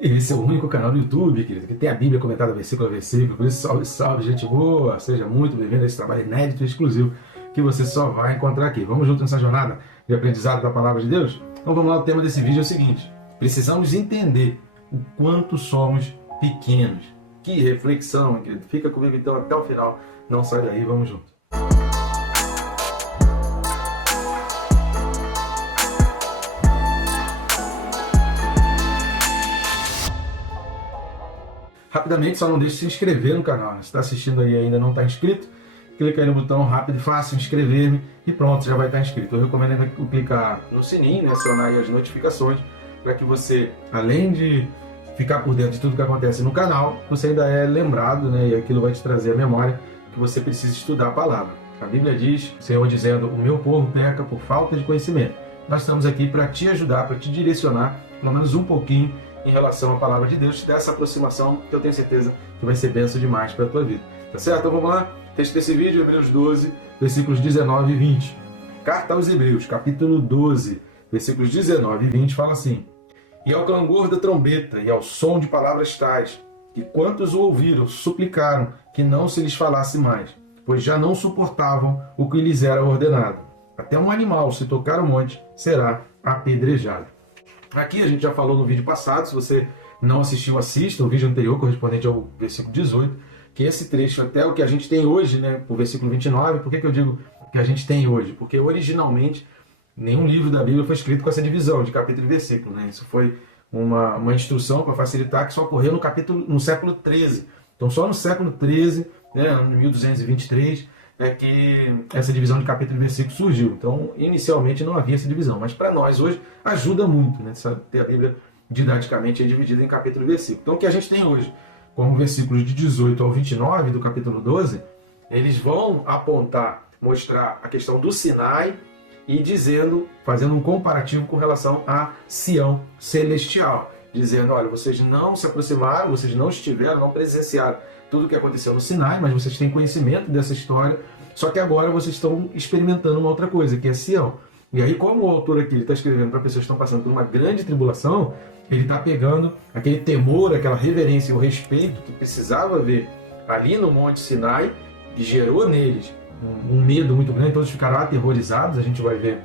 Esse é o único canal do YouTube, querido, que tem a Bíblia comentada versículo a versículo. Por isso, salve, salve, gente boa! Seja muito bem-vindo a esse trabalho inédito e exclusivo que você só vai encontrar aqui. Vamos juntos nessa jornada de aprendizado da Palavra de Deus? Então vamos lá, o tema desse vídeo é o seguinte: precisamos entender o quanto somos pequenos. Que reflexão, querido. Fica comigo então até o final. Não sai daí, vamos juntos. Rapidamente, só não deixe de se inscrever no canal. Se está assistindo aí e ainda não está inscrito, clica aí no botão rápido e fácil, inscrever-me e pronto, já vai estar inscrito. Eu recomendo ainda clicar no sininho, né, acionar aí as notificações, para que você, além de ficar por dentro de tudo que acontece no canal, você ainda é lembrado, né, e aquilo vai te trazer a memória que você precisa estudar a palavra. A Bíblia diz, o Senhor dizendo: o meu povo peca por falta de conhecimento. Nós estamos aqui para te ajudar, para te direcionar, pelo menos um pouquinho, em relação à palavra de Deus, dessa aproximação que eu tenho certeza que vai ser bênção demais para a tua vida. Tá certo? Então vamos lá. Texto desse vídeo, Hebreus 12, versículos 19 e 20. Carta aos Hebreus, capítulo 12, versículos 19 e 20, fala assim: e ao clangor da trombeta e ao som de palavras tais, que quantos o ouviram suplicaram que não se lhes falasse mais, pois já não suportavam o que lhes era ordenado. Até um animal, se tocar o monte, será apedrejado. Aqui a gente já falou no vídeo passado, se você não assistiu, assista o vídeo anterior, correspondente ao versículo 18, que esse trecho até o que a gente tem hoje, né, o versículo 29, por que eu digo que a gente tem hoje? Porque originalmente nenhum livro da Bíblia foi escrito com essa divisão de capítulo e versículo, né? Isso foi uma instrução para facilitar, que só ocorreu no século XIII. Então só no século XIII, né, em 1223, é que essa divisão de capítulo e versículo surgiu. Então, inicialmente não havia essa divisão, mas para nós hoje ajuda muito, né, ter a Bíblia didaticamente dividida em capítulo e versículo. Então, o que a gente tem hoje, como versículos de 18 ao 29 do capítulo 12, eles vão apontar, mostrar a questão do Sinai e fazendo um comparativo com relação a Sião celestial, dizendo: olha, vocês não se aproximaram, vocês não estiveram, não presenciaram tudo o que aconteceu no Sinai, mas vocês têm conhecimento dessa história, só que agora vocês estão experimentando uma outra coisa, que é Sião. E aí, como o autor aqui está escrevendo para pessoas que estão passando por uma grande tribulação, ele está pegando aquele temor, aquela reverência e o respeito que precisava haver ali no Monte Sinai, que gerou neles um medo muito grande, todos ficaram aterrorizados. A gente vai ver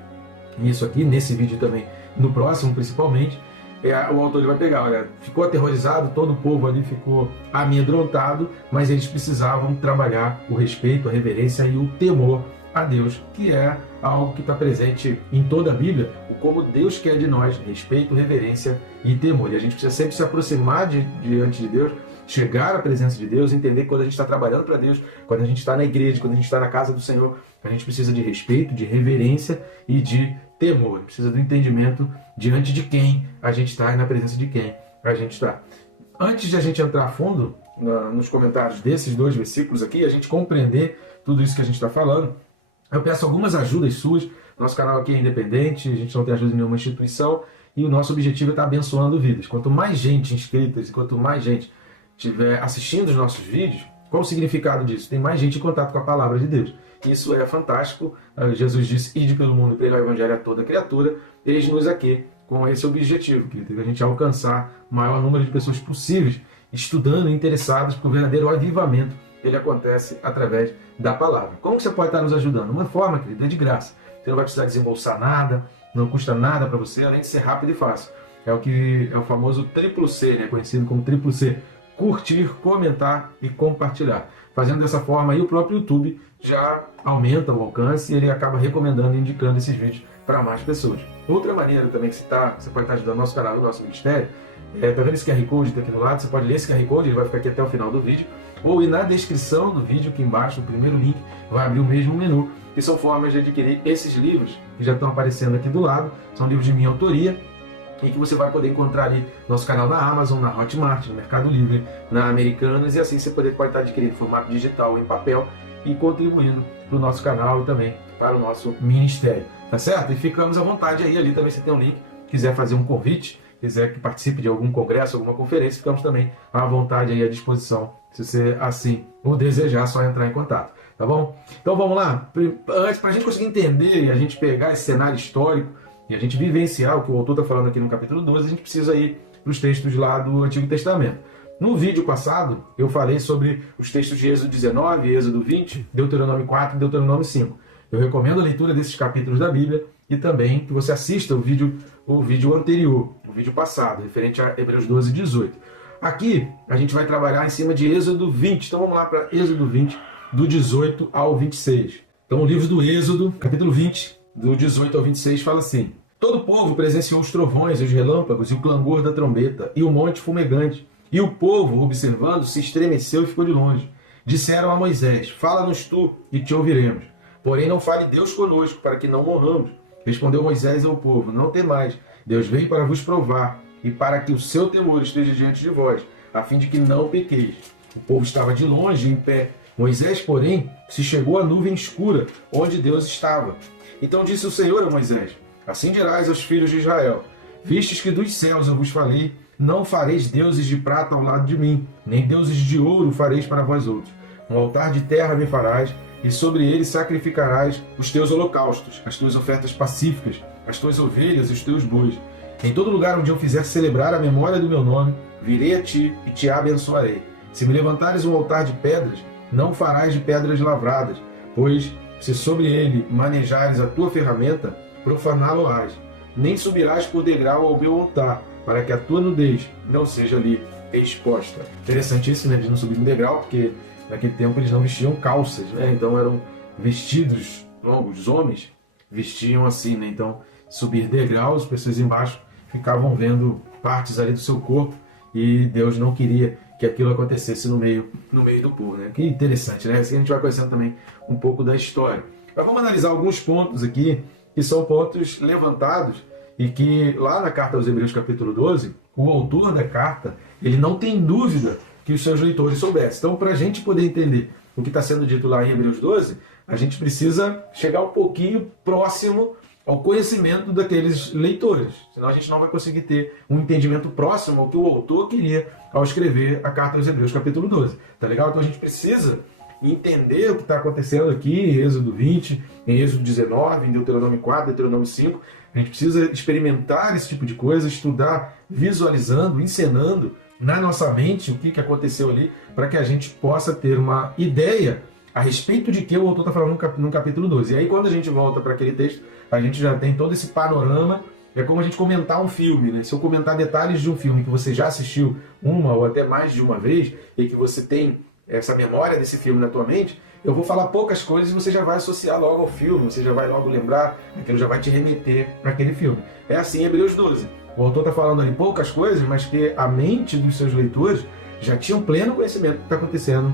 isso aqui nesse vídeo também, no próximo principalmente. O autor ele vai pegar, olha, ficou aterrorizado, todo o povo ali ficou amedrontado, mas eles precisavam trabalhar o respeito, a reverência e o temor a Deus, que é algo que está presente em toda a Bíblia, o como Deus quer de nós: respeito, reverência e temor. E a gente precisa sempre se aproximar diante de Deus, chegar à presença de Deus, entender que quando a gente está trabalhando para Deus, quando a gente está na igreja, quando a gente está na casa do Senhor, a gente precisa de respeito, de reverência e de temor. Precisa do entendimento diante de quem a gente está e na presença de quem a gente está. Antes de a gente entrar a fundo nos comentários desses dois versículos aqui, a gente compreender tudo isso que a gente está falando, eu peço algumas ajudas suas. Nosso canal aqui é independente, a gente não tem ajuda de nenhuma instituição e o nosso objetivo é estar abençoando vidas. Quanto mais gente inscrita e quanto mais gente estiver assistindo os nossos vídeos, qual o significado disso? Tem mais gente em contato com a palavra de Deus. Isso é fantástico. Jesus disse: ide pelo mundo e pregar o evangelho a toda criatura. Eis-nos aqui com esse objetivo, que a gente alcançar o maior número de pessoas possíveis, estudando e interessadas, porque o verdadeiro avivamento ele acontece através da palavra. Como você pode estar nos ajudando? Uma forma, querido, é de graça. Você não vai precisar desembolsar nada, não custa nada para você, além de ser rápido e fácil. É o famoso triplo C, né? Conhecido como triplo C: curtir, comentar e compartilhar. Fazendo dessa forma aí, o próprio YouTube já aumenta o alcance e ele acaba recomendando e indicando esses vídeos para mais pessoas. Outra maneira também que você pode estar ajudando o nosso canal, o nosso ministério, tá vendo esse QR Code aqui do lado? Você pode ler esse QR Code, ele vai ficar aqui até o final do vídeo, ou ir na descrição do vídeo, aqui embaixo, no primeiro link, vai abrir o mesmo menu, que são formas de adquirir esses livros que já estão aparecendo aqui do lado. São livros de minha autoria, e que você vai poder encontrar ali no nosso canal na Amazon, na Hotmart, no Mercado Livre, na Americanas, e assim você pode estar adquirindo em formato digital, em papel, e contribuindo para o nosso canal e também para o nosso ministério, tá certo? E ficamos à vontade aí, ali também você tem um link, quiser fazer um convite, quiser que participe de algum congresso, alguma conferência, ficamos também à vontade aí à disposição, se você assim o desejar, só entrar em contato, tá bom? Então vamos lá, antes, para a gente conseguir entender e a gente pegar esse cenário histórico, e a gente vivenciar o que o autor está falando aqui no capítulo 12, a gente precisa ir para os textos lá do Antigo Testamento. No vídeo passado, eu falei sobre os textos de Êxodo 19, Êxodo 20, Deuteronômio 4 e Deuteronômio 5. Eu recomendo a leitura desses capítulos da Bíblia e também que você assista o vídeo anterior, o vídeo passado, referente a Hebreus 12 e 18. Aqui, a gente vai trabalhar em cima de Êxodo 20. Então vamos lá para Êxodo 20, do 18 ao 26. Então o livro do Êxodo, capítulo 20, do 18 ao 26, fala assim: Todo o povo presenciou os trovões, os relâmpagos e o clangor da trombeta e o monte fumegante. E o povo, observando, se estremeceu e ficou de longe. Disseram a Moisés: Fala-nos tu e te ouviremos. Porém não fale Deus conosco, para que não morramos. Respondeu Moisés ao povo: Não temais, Deus veio para vos provar, e para que o seu temor esteja diante de vós, a fim de que não pequeis. O povo estava de longe, em pé. Moisés, porém, se chegou à nuvem escura, onde Deus estava. Então disse o Senhor a Moisés: Assim dirás aos filhos de Israel: Vistes que dos céus eu vos falei, não fareis deuses de prata ao lado de mim, nem deuses de ouro fareis para vós outros. Um altar de terra me farás, e sobre ele sacrificarás os teus holocaustos, as tuas ofertas pacíficas, as tuas ovelhas e os teus bois. Em todo lugar onde eu fizer celebrar a memória do meu nome, virei a ti e te abençoarei. Se me levantares um altar de pedras, não farás de pedras lavradas, pois se sobre ele manejares a tua ferramenta, profaná-lo-ás. Nem subirás por degrau ao meu altar, para que a tua nudez não seja ali exposta. Interessantíssimo, né? De não subir no degrau, porque naquele tempo eles não vestiam calças, né? Então eram vestidos longos. Os homens vestiam assim, né? Então, subir degraus, as pessoas embaixo ficavam vendo partes ali do seu corpo, e Deus não queria que aquilo acontecesse no meio do povo, né? Que interessante, né? Assim a gente vai conhecendo também um pouco da história. Mas vamos analisar alguns pontos aqui, que são pontos levantados, e que lá na carta aos Hebreus capítulo 12, o autor da carta, ele não tem dúvida que os seus leitores soubessem. Então, para a gente poder entender o que está sendo dito lá em Hebreus 12, a gente precisa chegar um pouquinho próximo ao conhecimento daqueles leitores. Senão a gente não vai conseguir ter um entendimento próximo ao que o autor queria ao escrever a carta aos Hebreus capítulo 12. Tá legal? Então a gente precisa entender o que está acontecendo aqui em Êxodo 20, em Êxodo 19, em Deuteronômio 4, Deuteronômio 5. A gente precisa experimentar esse tipo de coisa, estudar, visualizando, encenando na nossa mente o que aconteceu ali, para que a gente possa ter uma ideia a respeito de que o autor está falando no capítulo 12. E aí quando a gente volta para aquele texto, a gente já tem todo esse panorama. É como a gente comentar um filme, né? Se eu comentar detalhes de um filme que você já assistiu uma ou até mais de uma vez, e que você tem essa memória desse filme na tua mente, eu vou falar poucas coisas e você já vai associar logo ao filme, você já vai logo lembrar, aquilo já vai te remeter para aquele filme. É assim em Hebreus 12. O autor está falando ali poucas coisas, mas que a mente dos seus leitores já tinha um pleno conhecimento do que está acontecendo,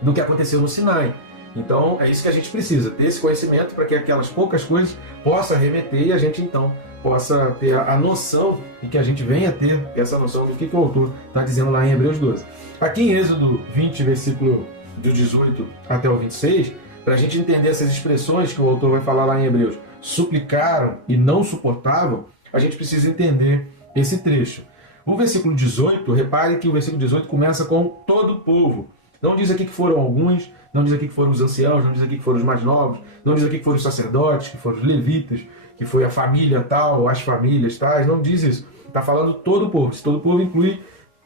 do que aconteceu no Sinai. Então é isso que a gente precisa, ter esse conhecimento para que aquelas poucas coisas possa remeter e a gente então possa ter a noção, e que a gente venha ter essa noção do que o autor está dizendo lá em Hebreus 12. Aqui em Êxodo 20, versículo do 18 até o 26, para a gente entender essas expressões que o autor vai falar lá em Hebreus, suplicaram e não suportavam, a gente precisa entender esse trecho. O versículo 18, repare que o versículo 18 começa com todo o povo. Não diz aqui que foram alguns, não diz aqui que foram os anciãos, não diz aqui que foram os mais novos, não diz aqui que foram os sacerdotes, que foram os levitas, que foi a família tal, as famílias tais, não diz isso. Está falando todo o povo. Se todo o povo inclui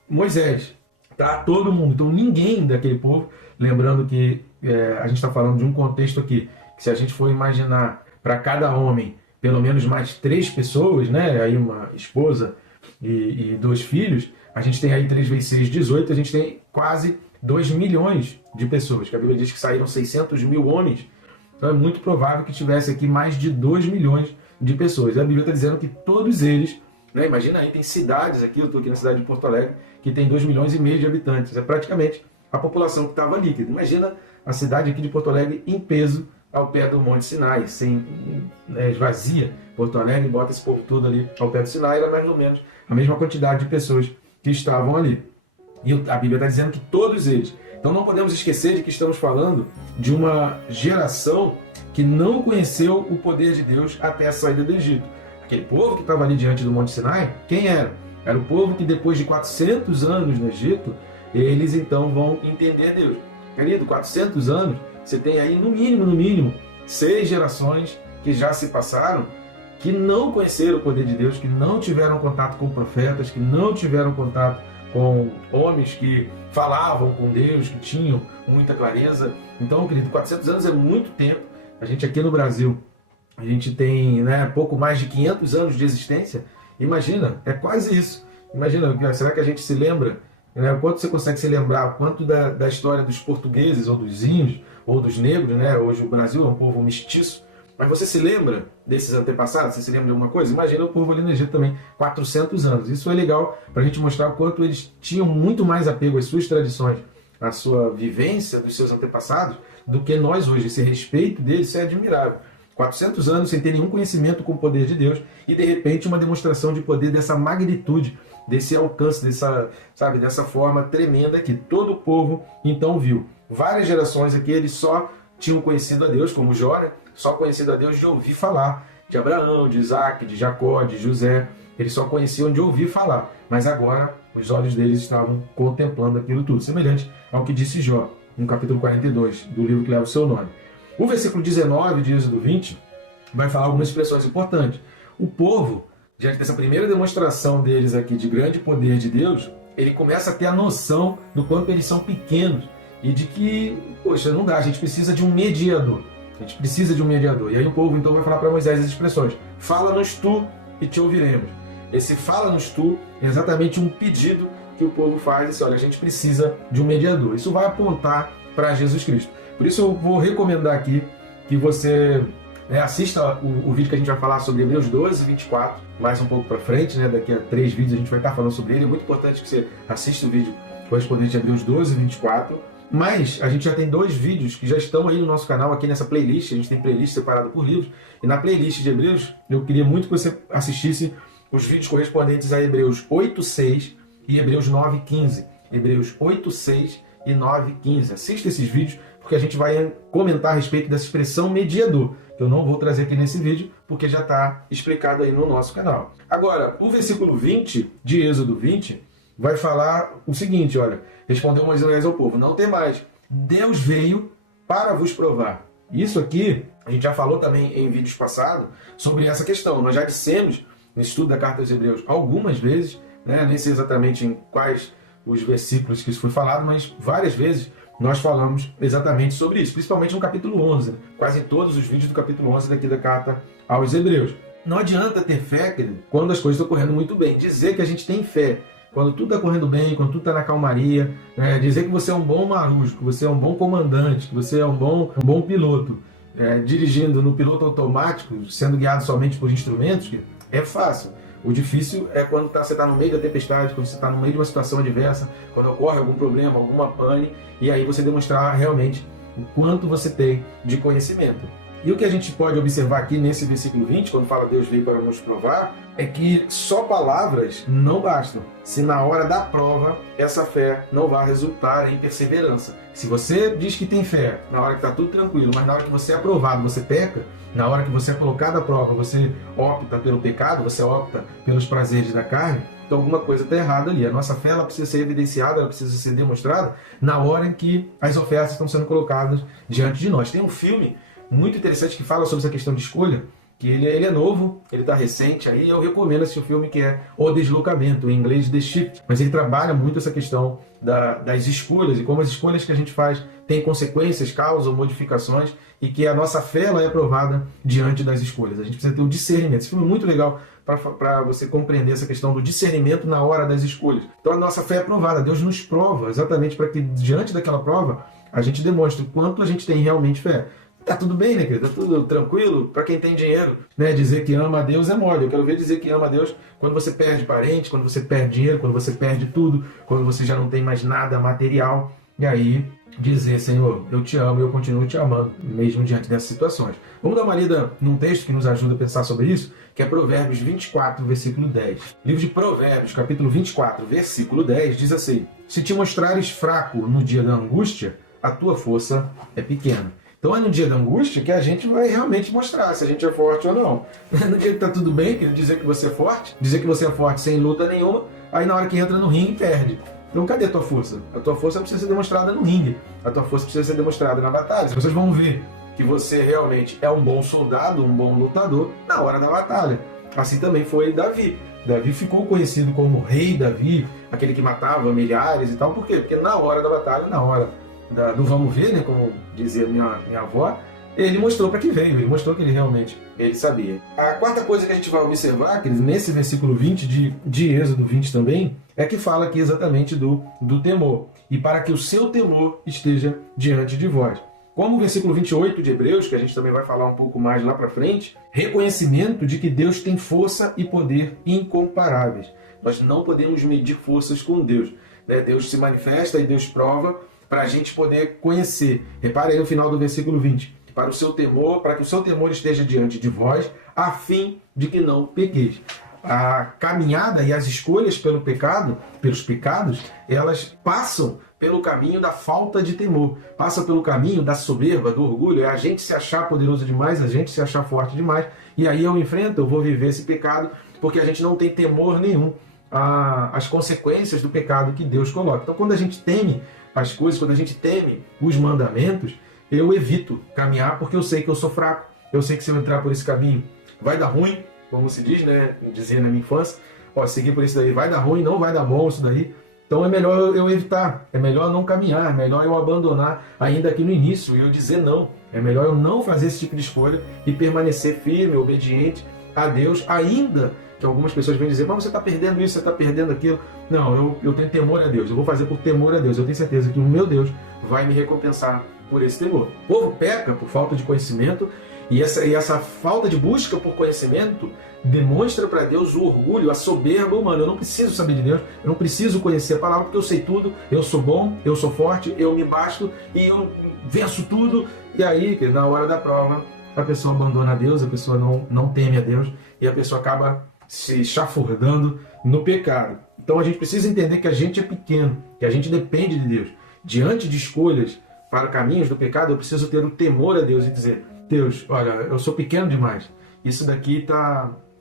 Moisés, tá? Todo mundo. Então ninguém daquele povo, lembrando que a gente está falando de um contexto aqui, que se a gente for imaginar para cada homem pelo menos mais 3 pessoas, né? Aí uma esposa e 2 filhos, a gente tem aí 3 vezes 6, 18, a gente tem quase 2 milhões de pessoas, que a Bíblia diz que saíram 600 mil homens. Então é muito provável que tivesse aqui mais de 2 milhões de pessoas. A Bíblia está dizendo que todos eles, né, imagina aí, tem cidades aqui, eu estou aqui na cidade de Porto Alegre, que tem 2,5 milhões de habitantes. É praticamente a população que estava ali. Imagina a cidade aqui de Porto Alegre em peso ao pé do Monte Sinai, esvazia Porto Alegre, bota esse povo todo ali ao pé do Sinai, era mais ou menos a mesma quantidade de pessoas que estavam ali. E a Bíblia está dizendo que todos eles. Então não podemos esquecer de que estamos falando de uma geração que não conheceu o poder de Deus até a saída do Egito. Aquele povo que estava ali diante do Monte Sinai, quem era? Era o povo que depois de 400 anos no Egito, eles então vão entender Deus. Querido, 400 anos, você tem aí no mínimo, 6 gerações que já se passaram, que não conheceram o poder de Deus, que não tiveram contato com profetas, que não tiveram contato com homens que falavam com Deus, que tinham muita clareza. Então, querido, 400 anos é muito tempo. A gente aqui no Brasil, a gente tem, né, pouco mais de 500 anos de existência. Imagina, é quase isso. Imagina, será que a gente se lembra? Né, quanto você consegue se lembrar? Quanto da história dos portugueses, ou dos índios, ou dos negros, né? Hoje o Brasil é um povo mestiço. Mas você se lembra desses antepassados? Você se lembra de alguma coisa? Imagina o povo ali no Egito também, 400 anos. Isso é legal para a gente mostrar o quanto eles tinham muito mais apego às suas tradições, à sua vivência dos seus antepassados, do que nós hoje. Esse respeito deles é admirável. 400 anos sem ter nenhum conhecimento com o poder de Deus e, de repente, uma demonstração de poder dessa magnitude, desse alcance, dessa forma tremenda que todo o povo então viu. Várias gerações aqui, eles só tinham conhecido a Deus, como Jó, né? Só conhecido a Deus de ouvir falar de Abraão, de Isaac, de Jacó, de José. Eles só conheciam de ouvir falar. Mas agora os olhos deles estavam contemplando aquilo tudo. Semelhante ao que disse Jó, no capítulo 42 do livro que leva o seu nome. O versículo 19 de Êxodo 20 vai falar algumas expressões importantes. O povo, diante dessa primeira demonstração deles aqui de grande poder de Deus, ele começa a ter a noção do quanto eles são pequenos e de que, poxa, não dá, a gente precisa de um mediador. A gente precisa de um mediador. E aí o povo então vai falar para Moisés as expressões: fala-nos tu e te ouviremos. Esse fala-nos tu é exatamente um pedido que o povo faz. Assim, olha, a gente precisa de um mediador. Isso vai apontar para Jesus Cristo. Por isso eu vou recomendar aqui que você assista o vídeo que a gente vai falar sobre Hebreus 12, 24, mais um pouco para frente, né? Daqui a 3 vídeos a gente vai estar falando sobre ele. É muito importante que você assista o vídeo correspondente a Hebreus 12, 24. Mas a gente já tem 2 vídeos que já estão aí no nosso canal, aqui nessa playlist. A gente tem playlist separada por livros. E na playlist de Hebreus, eu queria muito que você assistisse os vídeos correspondentes a Hebreus 8:6 e Hebreus 9:15. Hebreus 8:6 e 9:15. Assista esses vídeos, porque a gente vai comentar a respeito dessa expressão mediador, que eu não vou trazer aqui nesse vídeo, porque já está explicado aí no nosso canal. Agora, o versículo 20 de Êxodo 20 vai falar o seguinte, olha: respondeu Moisés ao povo: não temais, Deus veio para vos provar. Isso aqui, a gente já falou também em vídeos passados sobre essa questão. Nós já dissemos no estudo da Carta aos Hebreus algumas vezes, né? Nem sei exatamente em quais os versículos que isso foi falado, mas várias vezes nós falamos exatamente sobre isso, principalmente no capítulo 11, quase em todos os vídeos do capítulo 11 daqui da Carta aos Hebreus. Não adianta ter fé, querido, quando as coisas estão correndo muito bem. Dizer que a gente tem fé quando tudo está correndo bem, quando tudo está na calmaria, né? Dizer que você é um bom marujo, que você é um bom comandante, que você é um bom piloto, dirigindo no piloto automático, sendo guiado somente por instrumentos, é fácil. O difícil é quando você está no meio da tempestade, quando você está no meio de uma situação adversa, quando ocorre algum problema, alguma pane, e aí você demonstrar realmente o quanto você tem de conhecimento. E o que a gente pode observar aqui nesse versículo 20, quando fala Deus veio para nos provar, é que só palavras não bastam. Se na hora da prova, essa fé não vai resultar em perseverança. Se você diz que tem fé na hora que está tudo tranquilo, mas na hora que você é aprovado, você peca, na hora que você é colocado à prova, você opta pelo pecado, você opta pelos prazeres da carne, então alguma coisa está errada ali. A nossa fé ela precisa ser evidenciada, ela precisa ser demonstrada na hora em que as ofertas estão sendo colocadas diante de nós. Tem um filme muito interessante que fala sobre essa questão de escolha, que ele é novo, ele está recente, aí eu recomendo assistir o filme, que é O Deslocamento, em inglês The Shift, mas ele trabalha muito essa questão das escolhas e como as escolhas que a gente faz têm consequências, causam modificações e que a nossa fé ela é aprovada diante das escolhas. A gente precisa ter o discernimento. Esse filme é muito legal para você compreender essa questão do discernimento na hora das escolhas. Então a nossa fé é aprovada, Deus nos prova exatamente para que diante daquela prova a gente demonstre o quanto a gente tem realmente fé. Tá tudo bem, né, querido? Tá tudo tranquilo para quem tem dinheiro, né? Dizer que ama a Deus é mole. Eu quero ver dizer que ama a Deus quando você perde parente, quando você perde dinheiro, quando você perde tudo, quando você já não tem mais nada material. E aí dizer: Senhor, eu te amo e eu continuo te amando, mesmo diante dessas situações. Vamos dar uma lida num texto que nos ajuda a pensar sobre isso, que é Provérbios 24, versículo 10. Livro de Provérbios, capítulo 24, versículo 10, diz assim: se te mostrares fraco no dia da angústia, a tua força é pequena. Então é no dia da angústia que a gente vai realmente mostrar se a gente é forte ou não. No dia que tá tudo bem, quer dizer que você é forte, dizer que você é forte sem luta nenhuma, aí na hora que entra no ringue perde. Então cadê a tua força? A tua força precisa ser demonstrada no ringue. A tua força precisa ser demonstrada na batalha. Vocês vão ver que você realmente é um bom soldado, um bom lutador na hora da batalha. Assim também foi Davi. Davi ficou conhecido como Rei Davi, aquele que matava milhares e tal. Por quê? Porque na hora da batalha, na hora do vamos ver, né, como dizia minha avó, ele mostrou para que veio, ele mostrou que ele sabia. A quarta coisa que a gente vai observar, queridos, nesse versículo 20 de Êxodo 20 também, é que fala aqui exatamente do temor. E para que o seu temor esteja diante de vós. Como o versículo 28 de Hebreus, que a gente também vai falar um pouco mais lá para frente, reconhecimento de que Deus tem força e poder incomparáveis. Nós não podemos medir forças com Deus, né? Deus se manifesta e Deus prova para a gente poder conhecer. Repare aí no final do versículo 20. Para que o seu temor esteja diante de vós, a fim de que não pequeis. A caminhada e as escolhas pelos pecados, elas passam pelo caminho da falta de temor, passa pelo caminho da soberba, do orgulho, é a gente se achar poderoso demais, a gente se achar forte demais, e aí eu vou viver esse pecado, porque a gente não tem temor nenhum às consequências do pecado que Deus coloca. Então, quando a gente teme as coisas, quando a gente teme os mandamentos, eu evito caminhar, porque eu sei que eu sou fraco, eu sei que se eu entrar por esse caminho vai dar ruim, como se diz, né? Dizia na minha infância, seguir por isso daí vai dar ruim, não vai dar bom isso daí. Então é melhor eu evitar, é melhor não caminhar, é melhor eu abandonar ainda aqui no início e eu dizer não. É melhor eu não fazer esse tipo de escolha e permanecer firme, obediente a Deus, ainda que algumas pessoas vêm dizer, mas você está perdendo isso, você está perdendo aquilo. Não, eu tenho temor a Deus, eu vou fazer por temor a Deus. Eu tenho certeza que o meu Deus vai me recompensar por esse temor. O povo peca por falta de conhecimento, e essa falta de busca por conhecimento demonstra para Deus o orgulho, a soberba humana. Eu não preciso saber de Deus, eu não preciso conhecer a palavra, porque eu sei tudo, eu sou bom, eu sou forte, eu me basto e eu venço tudo. E aí, na hora da prova, a pessoa abandona Deus, a pessoa não teme a Deus e a pessoa acaba se chafurdando no pecado. Então a gente precisa entender que a gente é pequeno, que a gente depende de Deus. Diante de escolhas para caminhos do pecado, eu preciso ter o temor a Deus e dizer, Deus, olha, eu sou pequeno demais, isso daqui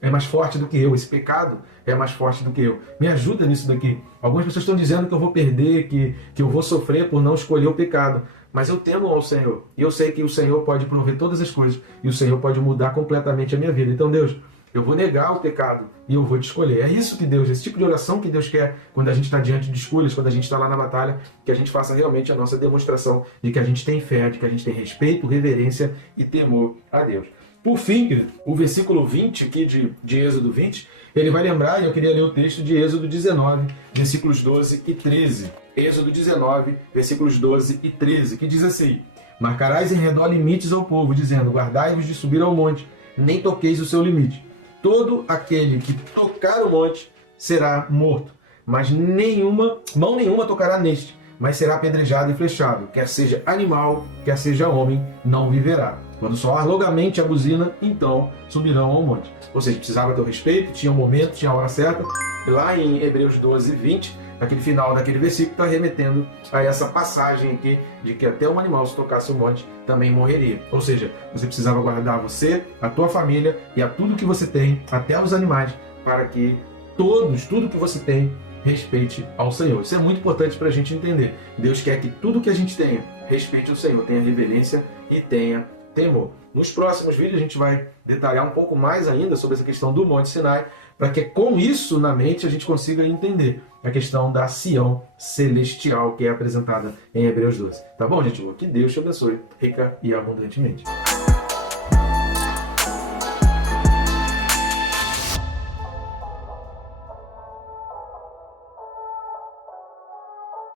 é mais forte do que eu, esse pecado é mais forte do que eu, me ajuda nisso daqui. Algumas pessoas estão dizendo que eu vou perder, que eu vou sofrer por não escolher o pecado, mas eu temo ao Senhor, e eu sei que o Senhor pode prover todas as coisas, e o Senhor pode mudar completamente a minha vida. Então, Deus, eu vou negar o pecado e eu vou te escolher. É isso que Deus, esse tipo de oração que Deus quer quando a gente está diante de escolhas, quando a gente está lá na batalha, que a gente faça realmente a nossa demonstração de que a gente tem fé, de que a gente tem respeito, reverência e temor a Deus. Por fim, querido, o versículo 20 aqui de Êxodo 20, ele vai lembrar, e eu queria ler o texto de Êxodo 19, versículos 12 e 13. Êxodo 19, versículos 12 e 13, que diz assim, marcarás em redor limites ao povo, dizendo, guardai-vos de subir ao monte, nem toqueis o seu limite. Todo aquele que tocar o monte será morto, mas mão nenhuma tocará neste, mas será apedrejado e flechado, quer seja animal, quer seja homem, não viverá. Quando soar longamente a buzina, então subirão ao monte. Ou seja, precisava ter o respeito, tinha um momento, tinha a hora certa, e lá em Hebreus 12, 20, naquele final daquele versículo, está remetendo a essa passagem aqui, de que até um animal, se tocasse o monte, também morreria. Ou seja, você precisava guardar você, a tua família e a tudo que você tem, até os animais, para que tudo que você tem, respeite ao Senhor. Isso é muito importante para a gente entender. Deus quer que tudo que a gente tenha, respeite ao Senhor, tenha reverência e tenha temor. Nos próximos vídeos a gente vai detalhar um pouco mais ainda sobre essa questão do Monte Sinai, para que com isso na mente a gente consiga entender a questão da Sião celestial que é apresentada em Hebreus 12. Tá bom, gente? Que Deus te abençoe rica e abundantemente.